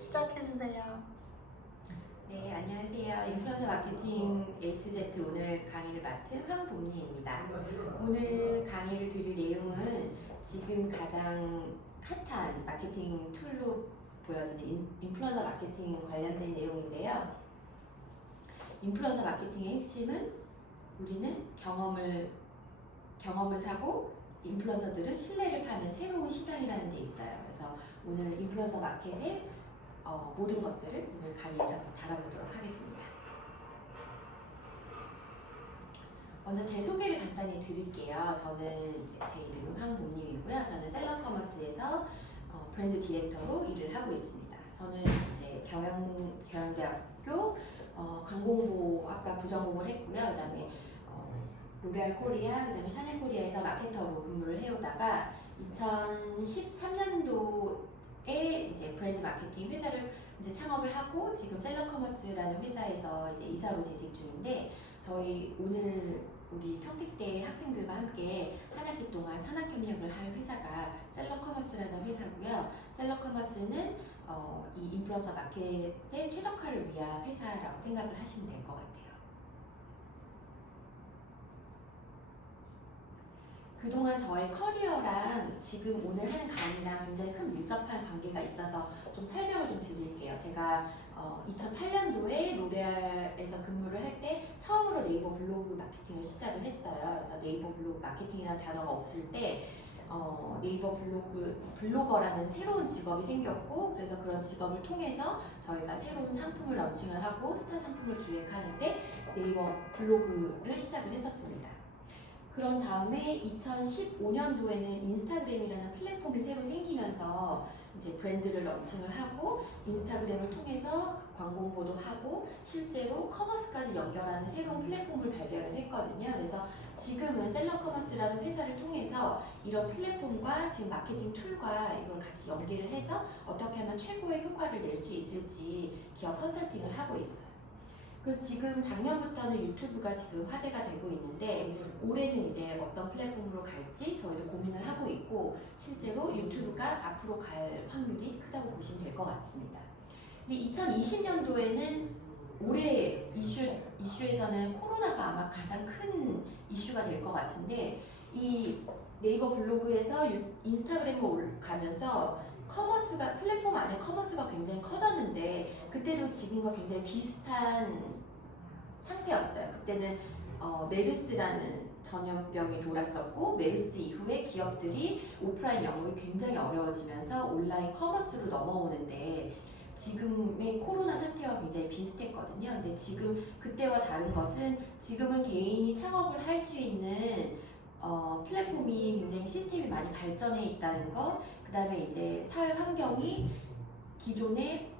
시작해주세요. 네, 안녕하세요. 인플루언서 마케팅 A to Z 오늘 강의를 맡은 황봄리입니다. 오늘 강의를 드릴 내용은 지금 가장 핫한 마케팅 툴로 보여지는 인- 인플루언서 마케팅 관련된 내용인데요. 인플루언서 마케팅의 핵심은 우리는 경험을 경험을 사고 인플루언서들은 신뢰를 파는 새로운 시장이라는 데 있어요. 그래서 오늘 인플루언서 마켓의 어, 모든 것들을 오늘 강의에서 다뤄보도록 하겠습니다. 먼저 제 소개를 간단히 드릴게요. 저는 제 이름은 황봄님이고요. 저는 셀럽커머스에서 어, 브랜드 디렉터로 일을 하고 있습니다. 저는 이제 경영 경영대학교 어, 광공부학과 부전공을 했고요. 그 다음에 어, 로레알 코리아, 그 다음에 샤넬 코리아에서 마케터로 근무를 해오다가 2013년도 에 이제 브랜드 마케팅 회사를 이제 창업을 하고 지금 셀러커머스라는 회사에서 이제 이사로 재직 중인데 저희 오늘 우리 평택대 학생들과 함께 한 학기 동안 산학협력을 할 회사가 셀러커머스라는 회사고요. 셀러커머스는 어, 이 인플루언서 마켓의 최적화를 위한 회사라고 생각을 하시면 될 것 같아요. 그동안 저의 커리어랑 지금 오늘 하는 강의랑 굉장히 큰 밀접한 관계가 있어서 좀 설명을 좀 드릴게요. 제가 어, 2008년도에 로레알에서 근무를 할 때 처음으로 네이버 블로그 마케팅을 시작을 했어요. 그래서 네이버 블로그 마케팅이라는 단어가 없을 때 어, 네이버 블로그 블로거라는 새로운 직업이 생겼고 그래서 그런 직업을 통해서 저희가 새로운 상품을 런칭을 하고 스타 상품을 기획하는데 네이버 블로그를 시작을 했었습니다. 그런 다음에 2015년도에는 인스타그램이라는 플랫폼이 새로 생기면서 이제 브랜드를 런칭을 하고 인스타그램을 통해서 광고 홍보도 하고 실제로 커머스까지 연결하는 새로운 플랫폼을 발견을 했거든요. 그래서 지금은 셀러커머스라는 회사를 통해서 이런 플랫폼과 지금 마케팅 툴과 이걸 같이 연계를 해서 어떻게 하면 최고의 효과를 낼 수 있을지 기업 컨설팅을 하고 있어요. 그래서 지금 작년부터는 유튜브가 지금 화제가 되고 있는데 올해는 이제 어떤 플랫폼으로 갈지 저희도 고민을 하고 있고 실제로 유튜브가 앞으로 갈 확률이 크다고 보시면 될 것 같습니다. 근데 2020년도에는 올해 이슈, 이슈에서는 코로나가 아마 가장 큰 이슈가 될 것 같은데 이 네이버 블로그에서 유- 인스타그램을 올- 가면서 커머스가 플랫폼 안에 커머스가 굉장히 커졌는데 그때도 지금과 굉장히 비슷한 상태였어요. 그때는 어, 메르스라는 전염병이 돌았었고 메르스 이후에 기업들이 오프라인 영업이 굉장히 어려워지면서 온라인 커머스로 넘어오는데 지금의 코로나 사태와 굉장히 비슷했거든요. 근데 지금 그때와 다른 것은 지금은 개인이 창업을 할 수 있는 어, 플랫폼이 굉장히 시스템이 많이 발전해 있다는 것, 그 다음에 이제 사회 환경이 기존에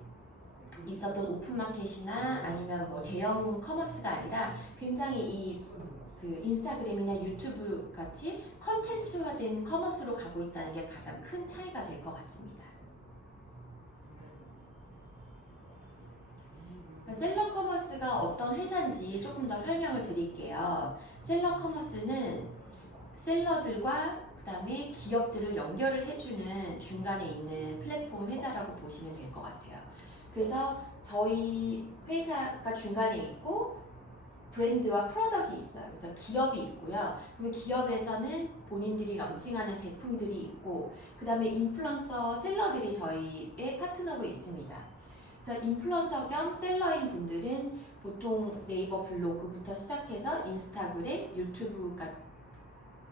있었던 오픈마켓이나 아니면 뭐 대형 커머스가 아니라 굉장히 이 그 인스타그램이나 유튜브 같이 컨텐츠화된 커머스로 가고 있다는 게 가장 큰 차이가 될 것 같습니다. 셀러 커머스가 어떤 회사인지 조금 더 설명을 드릴게요. 셀러 커머스는 셀러들과 그 다음에 기업들을 연결을 해주는 중간에 있는 플랫폼 회사라고 보시면 될 것 같아요. 그래서 저희 회사가 중간에 있고 브랜드와 프로덕이 있어요. 그래서 기업이 있고요. 그러면 기업에서는 본인들이 런칭하는 제품들이 있고 그 다음에 인플루언서 셀러들이 저희의 파트너로 있습니다. 그래서 인플루언서 겸 셀러인 분들은 보통 네이버 블로그부터 시작해서 인스타그램, 유튜브 같-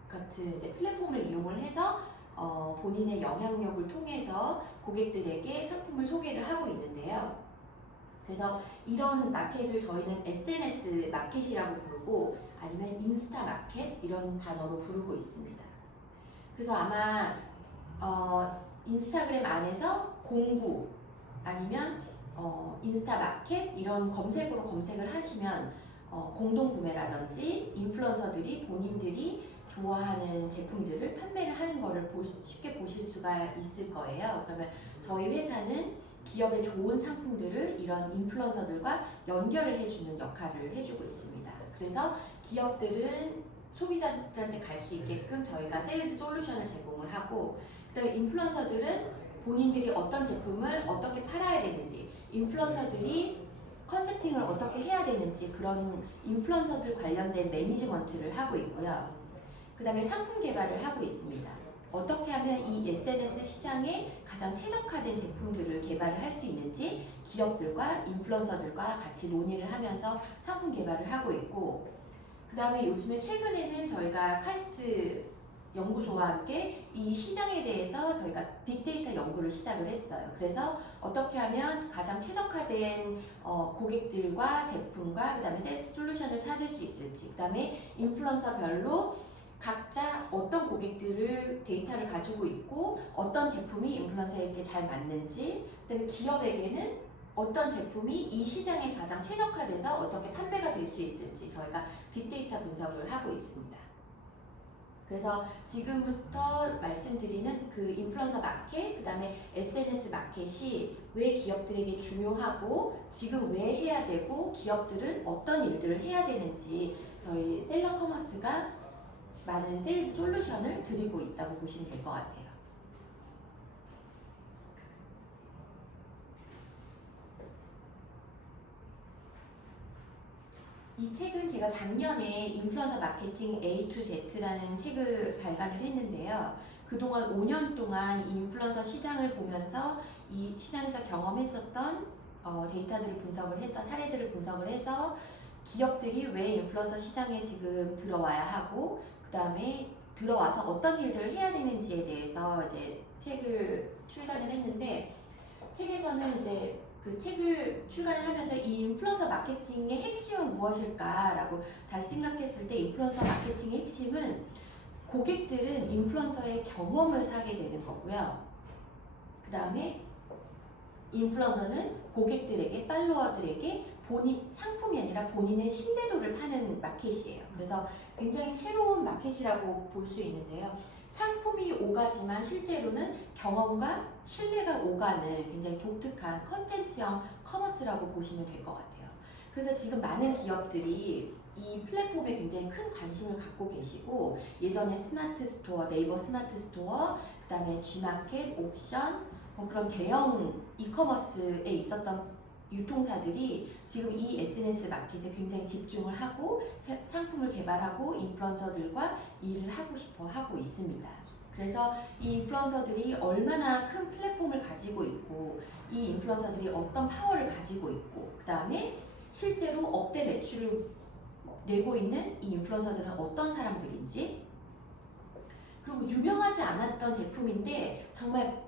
같은 이제 플랫폼을 이용을 해서 어, 본인의 영향력을 통해서 고객들에게 상품을 소개를 하고 있는데요. 그래서 이런 마켓을 저희는 SNS 마켓이라고 부르고 아니면 인스타 마켓 이런 단어로 부르고 있습니다. 그래서 아마 어, 인스타그램 안에서 공구 아니면 어, 인스타 마켓 이런 검색으로 검색을 하시면 어, 공동 구매라든지 인플루언서들이 본인들이 좋아하는 제품들을 판매를 하는 거를 쉽게 보실 수가 있을 거예요. 그러면 저희 회사는 기업의 좋은 상품들을 이런 인플루언서들과 연결을 해주는 역할을 해주고 있습니다. 그래서 기업들은 소비자들한테 갈 수 있게끔 저희가 세일즈 솔루션을 제공을 하고 그다음에 인플루언서들은 본인들이 어떤 제품을 어떻게 팔아야 되는지 인플루언서들이 컨설팅을 어떻게 해야 되는지 그런 인플루언서들 관련된 매니지먼트를 하고 있고요. 그 다음에 상품 개발을 하고 있습니다. 어떻게 하면 이 SNS 시장에 가장 최적화된 제품들을 개발을 할 수 있는지 기업들과 인플루언서들과 같이 논의를 하면서 상품 개발을 하고 있고 그 다음에 요즘에 최근에는 저희가 카이스트 연구소와 함께 이 시장에 대해서 저희가 빅데이터 연구를 시작을 했어요. 그래서 어떻게 하면 가장 최적화된 어, 고객들과 제품과 그 다음에 셀프 솔루션을 찾을 수 있을지, 그 다음에 인플루언서별로 각자 어떤 고객들을 데이터를 가지고 있고 어떤 제품이 인플루언서에게 잘 맞는지, 그다음에 기업에게는 어떤 제품이 이 시장에 가장 최적화돼서 어떻게 판매가 될 수 있을지 저희가 빅데이터 분석을 하고 있습니다. 그래서 지금부터 말씀드리는 그 인플루언서 마켓, 그 다음에 SNS 마켓이 왜 기업들에게 중요하고 지금 왜 해야 되고 기업들은 어떤 일들을 해야 되는지 저희 셀러 커머스가 많은 세일즈 솔루션을 드리고 있다고 보시면 될 것 같아요. 이 책은 제가 작년에 인플루언서 마케팅 A to Z라는 책을 발간을 했는데요. 그동안 5년 동안 이 인플루언서 시장을 보면서 이 시장에서 경험했었던 어, 데이터들을 분석을 해서 사례들을 분석을 해서 기업들이 왜 인플루언서 시장에 지금 들어와야 하고 그 다음에 들어와서 어떤 일들을 해야 되는지에 대해서 이제 책을 출간을 했는데 책에서는 이제 그 책을 출간을 하면서 이 인플루언서 마케팅의 핵심은 무엇일까라고 다시 생각했을 때 인플루언서 마케팅의 핵심은 고객들은 인플루언서의 경험을 사게 되는 거고요. 그 다음에 인플루언서는 고객들에게, 팔로워들에게 본인 상품이 아니라 본인의 신뢰도를 파는 마켓이에요. 그래서 굉장히 새로운 마켓이라고 볼 수 있는데요. 상품이 오가지만 실제로는 경험과 신뢰가 오가는 굉장히 독특한 컨텐츠형 커머스라고 보시면 될 것 같아요. 그래서 지금 많은 기업들이 이 플랫폼에 굉장히 큰 관심을 갖고 계시고 예전에 스마트 스토어, 네이버 스마트 스토어, 그 다음에 G마켓, 옥션, 뭐 그런 대형 이커머스에 있었던 유통사들이 지금 이 SNS 마켓에 굉장히 집중을 하고 새- 상품을 개발하고 인플루언서들과 일을 하고 싶어 하고 있습니다. 그래서 이 인플루언서들이 얼마나 큰 플랫폼을 가지고 있고 이 인플루언서들이 어떤 파워를 가지고 있고 그 다음에 실제로 억대 매출을 내고 있는 이 인플루언서들은 어떤 사람들인지 그리고 유명하지 않았던 제품인데 정말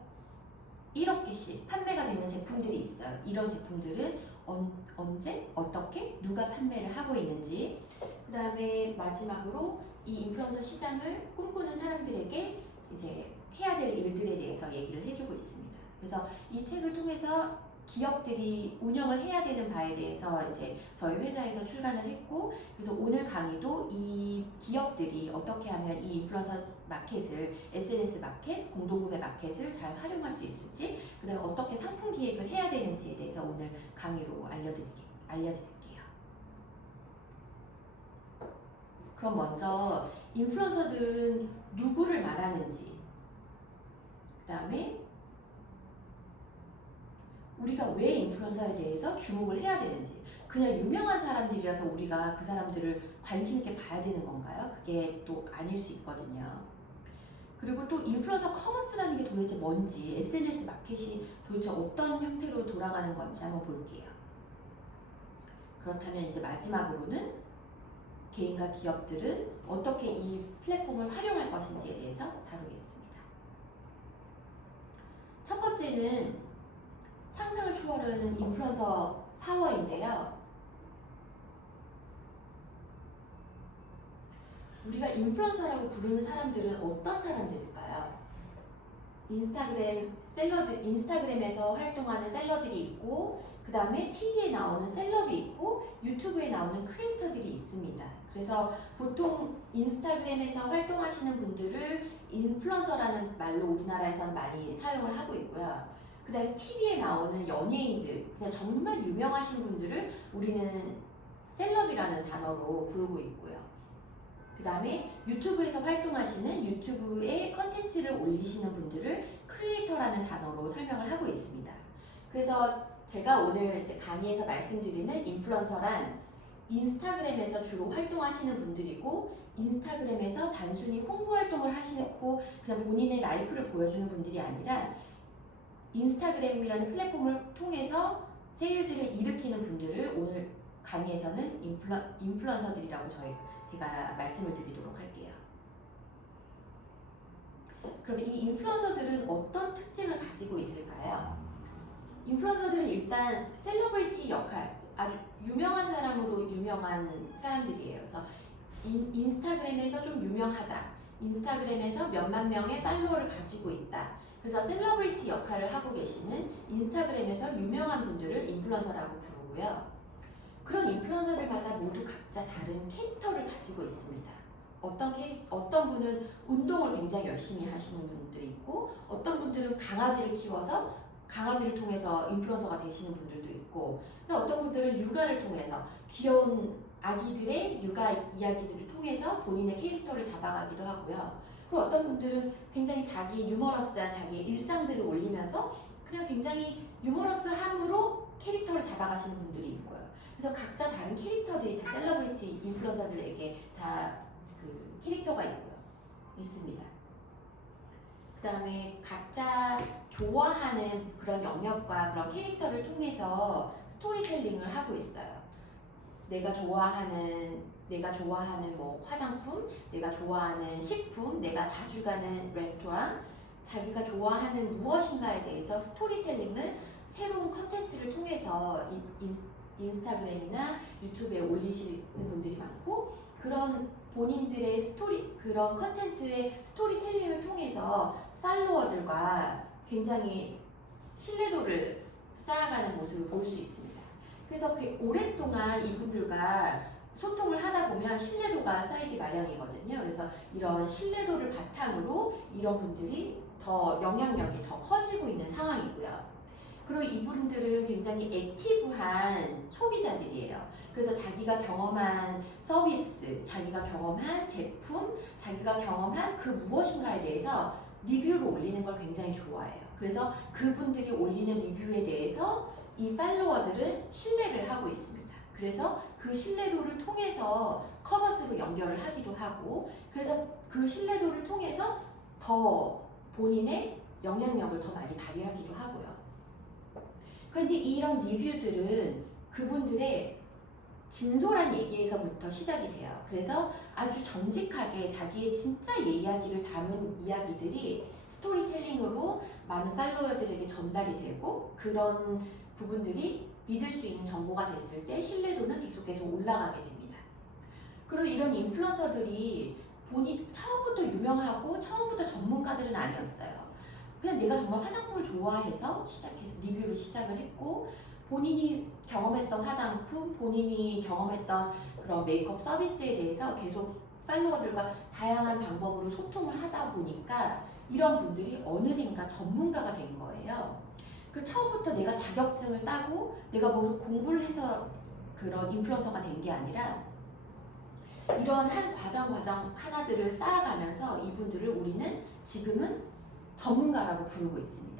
1억 개씩 판매가 되는 제품들이 있어요. 이런 제품들은 언, 언제, 어떻게, 누가 판매를 하고 있는지 그 다음에 마지막으로 이 인플루언서 시장을 꿈꾸는 사람들에게 이제 해야 될 일들에 대해서 얘기를 해주고 있습니다. 그래서 이 책을 통해서 기업들이 운영을 해야 되는 바에 대해서 이제 저희 회사에서 출간을 했고 그래서 오늘 강의도 이 기업들이 어떻게 하면 이 인플루언서 마켓을 SNS 마켓, 공동구매 마켓을 잘 활용할 수 있을지 그다음에 어떻게 상품 기획을 해야 되는지에 대해서 오늘 강의로 알려드릴게, 알려드릴게요. 그럼 먼저 인플루언서들은 누구를 말하는지 그 다음에 우리가 왜 인플루언서에 대해서 주목을 해야 되는지 그냥 유명한 사람들이라서 우리가 그 사람들을 관심 있게 봐야 되는 건가요? 그게 또 아닐 수 있거든요. 그리고 또 인플루언서 커머스라는 게 도대체 뭔지 SNS 마켓이 도대체 어떤 형태로 돌아가는 건지 한번 볼게요. 그렇다면 이제 마지막으로는 개인과 기업들은 어떻게 이 플랫폼을 활용할 것인지에 대해서 다루겠습니다. 첫 번째는 상상을 초월하는 인플루언서 파워인데요. 우리가 인플루언서라고 부르는 사람들은 어떤 사람들일까요? 인스타그램 셀러들, 인스타그램에서 활동하는 셀러들이 있고, 그 다음에 TV에 나오는 셀럽이 있고, 유튜브에 나오는 크리에이터들이 있습니다. 그래서 보통 인스타그램에서 활동하시는 분들을 인플루언서라는 말로 우리나라에서는 많이 사용을 하고 있고요. 그 다음에 TV에 나오는 연예인들, 그냥 정말 유명하신 분들을 우리는 셀럽이라는 단어로 부르고 있고요. 그 다음에 유튜브에서 활동하시는 유튜브에 컨텐츠를 올리시는 분들을 크리에이터라는 단어로 설명을 하고 있습니다. 그래서 제가 오늘 이제 강의에서 말씀드리는 인플루언서란 인스타그램에서 주로 활동하시는 분들이고 인스타그램에서 단순히 홍보 활동을 하시고 그냥 본인의 라이프를 보여주는 분들이 아니라 인스타그램이라는 플랫폼을 통해서 세일즈를 일으키는 분들을 오늘 강의에서는 인플루, 인플루언서들이라고 저희 제가 말씀을 드리도록 할게요. 그럼 이 인플루언서들은 어떤 특징을 가지고 있을까요? 인플루언서들은 일단 셀러브리티 역할, 아주 유명한 사람으로 유명한 사람들이에요. 그래서 인, 인스타그램에서 좀 유명하다. 인스타그램에서 몇만 명의 팔로워를 가지고 있다. 그래서 셀러브리티 역할을 하고 계시는 인스타그램에서 유명한 분들을 인플루언서라고 부르고요. 그런 인플루언서들마다 모두 각자 다른 캐릭터를 가지고 있습니다. 어떤 캐릭, 어떤 분은 운동을 굉장히 열심히 하시는 분들이 있고, 어떤 분들은 강아지를 키워서 강아지를 통해서 인플루언서가 되시는 분들도 있고, 또 어떤 분들은 육아를 통해서 귀여운 아기들의 육아 이야기들을 통해서 본인의 캐릭터를 잡아가기도 하고요. 그리고 어떤 분들은 굉장히 자기 유머러스한 자기의 일상들을 올리면서 그냥 굉장히 유머러스함으로 캐릭터를 잡아가시는 분들이 있고요. 그래서 각자 다른 캐릭터들이 다 셀러브리티 인플루언서들에게 다 그 캐릭터가 있고요. 있습니다. 그 다음에 각자 좋아하는 그런 영역과 그런 캐릭터를 통해서 스토리텔링을 하고 있어요. 내가 좋아하는 내가 좋아하는 뭐 화장품, 내가 좋아하는 식품, 내가 자주 가는 레스토랑, 자기가 좋아하는 무엇인가에 대해서 스토리텔링을 새로운 컨텐츠를 통해서 인, 인, 인스타그램이나 유튜브에 올리시는 분들이 많고 그런 본인들의 스토리 그런 컨텐츠의 스토리텔링을 통해서 팔로워들과 굉장히 신뢰도를 쌓아가는 모습을 볼 수 있습니다. 그래서 그 오랫동안 이분들과 소통을 하다 보면 신뢰도가 쌓이기 마련이거든요. 그래서 이런 신뢰도를 바탕으로 이런 분들이 더 영향력이 더 커지고 있는 상황이고요. 그리고 이분들은 굉장히 액티브한 소비자들이에요. 그래서 자기가 경험한 서비스, 자기가 경험한 제품, 자기가 경험한 그 무엇인가에 대해서 리뷰를 올리는 걸 굉장히 좋아해요. 그래서 그분들이 올리는 리뷰에 대해서 이 팔로워들은 신뢰를 하고 있습니다. 그래서 그 신뢰도를 통해서 커버스로 연결을 하기도 하고, 그래서 그 신뢰도를 통해서 더 본인의 영향력을 더 많이 발휘하기도 하고요. 그런데 이런 리뷰들은 그분들의 진솔한 얘기에서부터 시작이 돼요. 그래서 아주 정직하게 자기의 진짜 이야기를 담은 이야기들이 스토리텔링으로 많은 팔로워들에게 전달이 되고 그런 부분들이 믿을 수 있는 정보가 됐을 때 신뢰도는 계속해서 올라가게 됩니다. 그리고 이런 인플루언서들이 본인 처음부터 유명하고 처음부터 전문가들은 아니었어요. 그냥 내가 정말 화장품을 좋아해서 시작해서 리뷰를 시작을 했고 본인이 경험했던 화장품, 본인이 경험했던 그런 메이크업 서비스에 대해서 계속 팔로워들과 다양한 방법으로 소통을 하다 보니까 이런 분들이 어느샌가 전문가가 된 거예요. 그 처음부터 내가 자격증을 따고 내가 뭐 공부를 해서 그런 인플루언서가 된 게 아니라 이런 한 과정 과정 하나들을 쌓아가면서 이분들을 우리는 지금은 전문가라고 부르고 있습니다.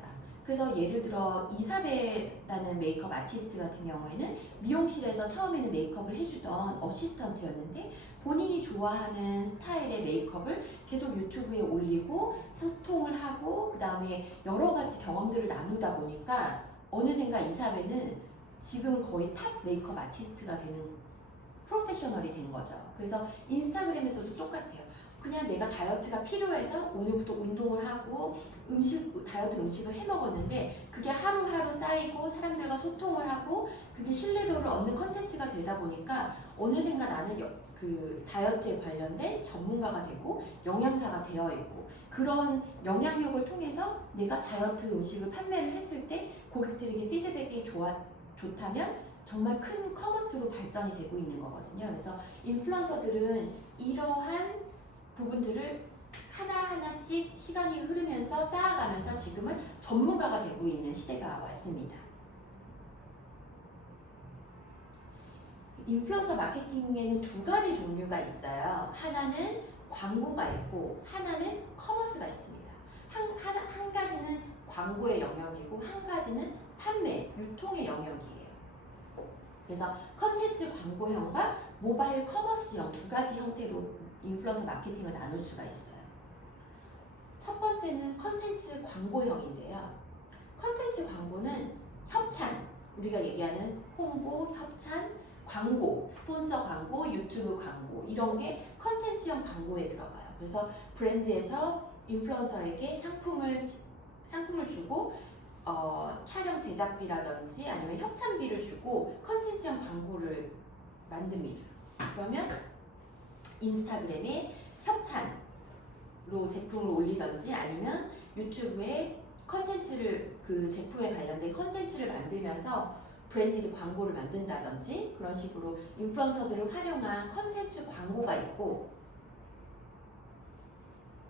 그래서 예를 들어 이사벨라는 메이크업 아티스트 같은 경우에는 미용실에서 처음에는 메이크업을 해주던 어시스턴트였는데 본인이 좋아하는 스타일의 메이크업을 계속 유튜브에 올리고 소통을 하고 그 다음에 여러 가지 경험들을 나누다 보니까 어느샌가 이사벨은 지금 거의 탑 메이크업 아티스트가 되는 프로페셔널이 된 거죠. 그래서 인스타그램에서도 똑같아요. 그냥 내가 다이어트가 필요해서 오늘부터 운동을 하고 음식 다이어트 음식을 해 먹었는데 그게 하루하루 쌓이고 사람들과 소통을 하고 그게 신뢰도를 얻는 컨텐츠가 되다 보니까 어느샌가 나는 여, 그 다이어트에 관련된 전문가가 되고 영양사가 되어 있고 그런 영향력을 통해서 내가 다이어트 음식을 판매를 했을 때 고객들에게 피드백이 좋아 좋다면 정말 큰 커머스로 발전이 되고 있는 거거든요. 그래서 인플루언서들은 이러한 부분들을 하나하나씩 시간이 흐르면서 쌓아가면서 지금은 전문가가 되고 있는 시대가 왔습니다. 인플루언서 마케팅에는 두 가지 종류가 있어요. 하나는 광고가 있고 하나는 커머스가 있습니다. 한, 한, 한 가지는 광고의 영역이고 한 가지는 판매, 유통의 영역이에요. 그래서 컨텐츠 광고형과 모바일 커머스형 두 가지 형태로 인플루언서 마케팅을 나눌 수가 있어요. 첫 번째는 컨텐츠 광고형인데요. 컨텐츠 광고는 협찬, 우리가 얘기하는 홍보, 협찬, 광고, 스폰서 광고, 유튜브 광고 이런 게 컨텐츠형 광고에 들어가요. 그래서 브랜드에서 인플루언서에게 상품을 상품을 주고 어, 촬영 제작비라든지 아니면 협찬비를 주고 컨텐츠형 광고를 만듭니다. 그러면 인스타그램에 협찬로 제품을 올리든지 아니면 유튜브에 컨텐츠를 그 제품에 관련된 컨텐츠를 만들면서 브랜디드 광고를 만든다든지 그런 식으로 인플루언서들을 활용한 컨텐츠 광고가 있고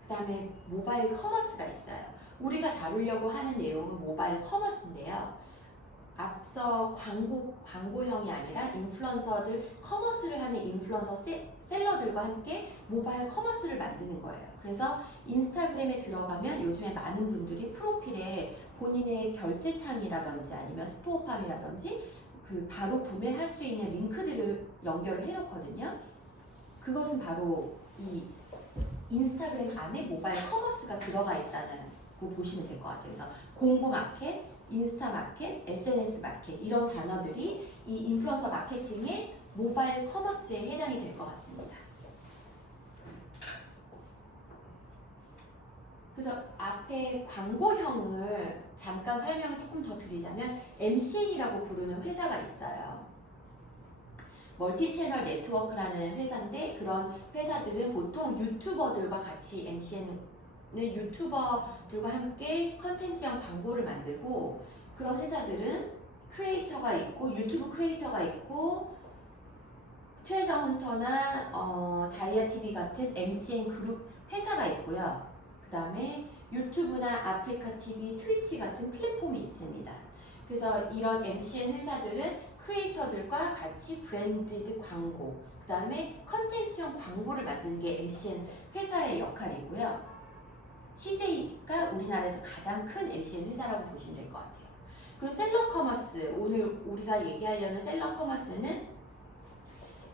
그 다음에 모바일 커머스가 있어요. 우리가 다루려고 하는 내용은 모바일 커머스인데요. 앞서 광고, 광고형이 아니라 인플루언서들, 커머스를 하는 인플루언서 세, 셀러들과 함께 모바일 커머스를 만드는 거예요. 그래서 인스타그램에 들어가면 요즘에 많은 분들이 프로필에 본인의 결제 창이라든지 아니면 스토어팜이라든지 그 바로 구매할 수 있는 링크들을 연결을 해놓거든요. 그것은 바로 이 인스타그램 안에 모바일 커머스가 들어가 있다는 거 보시면 될 것 같아요. 그래서 공구 마켓, 인스타 마켓, SNS 마켓 이런 단어들이 이 인플루언서 마케팅의 모바일 커머스에 해당이 될 것 같습니다. 그래서 앞에 광고형을 잠깐 설명을 조금 더 드리자면 MCN이라고 부르는 회사가 있어요. 멀티 채널 네트워크라는 회사인데 그런 회사들은 보통 유튜버들과 같이 MCN을 유튜버들과 함께 컨텐츠형 광고를 만들고 그런 회사들은 크리에이터가 있고 유튜브 크리에이터가 있고 트레저 헌터나 어, 다이아 TV 같은 MCN 그룹 회사가 있고요. 그 다음에 유튜브나 아프리카 TV, 트위치 같은 플랫폼이 있습니다. 그래서 이런 MCN 회사들은 크리에이터들과 같이 브랜디드 광고, 그 다음에 컨텐츠형 광고를 만드는 게 MCN 회사의 역할이고요. CJ가 우리나라에서 가장 큰 MCN 회사라고 보시면 될 것 같아요. 그리고 셀러 커머스, 오늘 우리가 얘기하려는 셀러 커머스는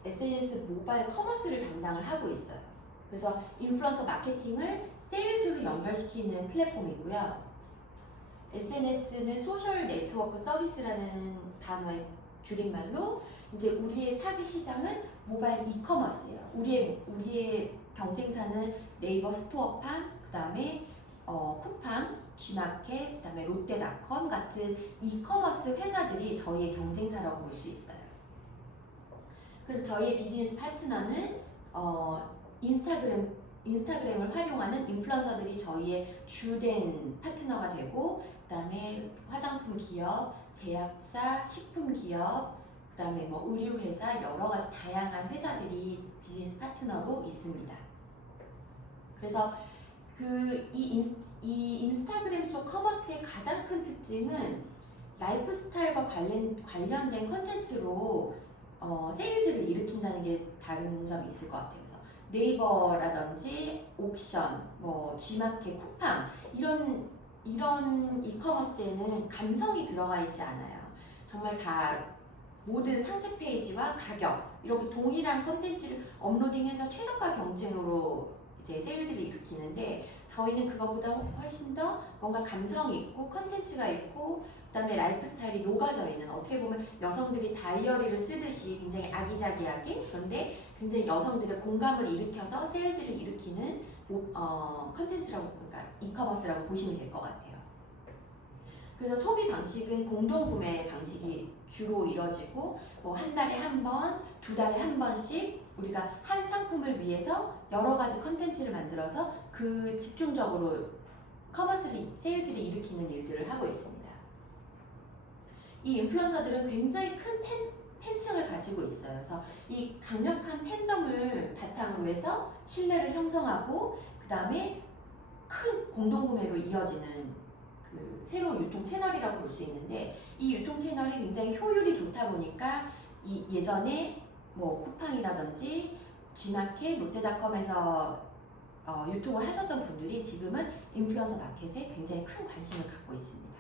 SNS 모바일 커머스를 담당을 하고 있어요. 그래서 인플루언서 마케팅을 세일즈로 연결시키는 플랫폼이고요. SNS는 소셜 네트워크 서비스라는 단어의 줄임말로 이제 우리의 타깃 시장은 모바일 이커머스예요. 우리의 우리의 경쟁사는 네이버 스토어팜, 그다음에 어, 쿠팡, G마켓, 그다음에 롯데닷컴 같은 이커머스 회사들이 저희의 경쟁사라고 볼 수 있어요. 그래서 저희의 비즈니스 파트너는 어, 인스타그램 인스타그램을 활용하는 인플루언서들이 저희의 주된 파트너가 되고 그다음에 화장품 기업, 제약사, 식품 기업, 그다음에 뭐 의류 회사 여러 가지 다양한 회사들이 비즈니스 파트너로 있습니다. 그래서 그이 이 인스타그램 속 커머스의 가장 큰 특징은 라이프스타일과 관련 관련된 컨텐츠로 어, 세일즈를 일으킨다는 게 다른 점이 있을 것 같아요. 네이버라든지 옥션, 뭐 G마켓, 쿠팡 이런 이런 이커머스에는 감성이 들어가 있지 않아요. 정말 다 모든 상세 페이지와 가격 이렇게 동일한 컨텐츠를 업로딩해서 최저가 경쟁으로 이제 세일즈를 일으키는데 저희는 그것보다 훨씬 더 뭔가 감성이 있고 컨텐츠가 있고 그다음에 라이프 스타일이 녹아져 있는 어떻게 보면 여성들이 다이어리를 쓰듯이 굉장히 아기자기하게 그런데 굉장히 여성들의 공감을 일으켜서 세일즈를 일으키는 오- 어, 컨텐츠라고 그러니까 이커머스라고 보시면 될 것 같아요. 그래서 소비 방식은 공동 구매 방식이 주로 이뤄지고 뭐 한 달에 한 번, 두 달에 한 번씩 우리가 한 상품을 위해서 여러 가지 컨텐츠를 만들어서 그 집중적으로 커머스를 세일즈를 일으키는 일들을 하고 있습니다. 이 인플루언서들은 굉장히 큰 팬, 팬층을 가지고 있어요. 그래서 이 강력한 팬덤을 바탕으로 해서 신뢰를 형성하고 그 다음에 큰 공동구매로 이어지는 그 새로운 유통 채널이라고 볼 수 있는데 이 유통 채널이 굉장히 효율이 좋다 보니까 이 예전에 뭐 쿠팡이라든지 G마켓, 롯데닷컴에서 어, 유통을 하셨던 분들이 지금은 인플루언서 마켓에 굉장히 큰 관심을 갖고 있습니다.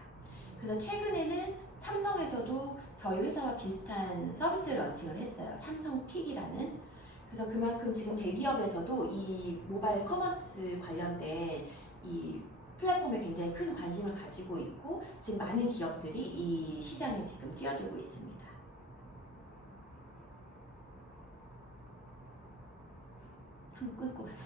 그래서 최근에는 삼성에서도 저희 회사와 비슷한 서비스를 런칭을 했어요. 삼성 픽이라는. 그래서 그만큼 지금 대기업에서도 이 모바일 커머스 관련된 이 플랫폼에 굉장히 큰 관심을 가지고 있고 지금 많은 기업들이 이 시장에 지금 뛰어들고 있습니다. 한번 끊고.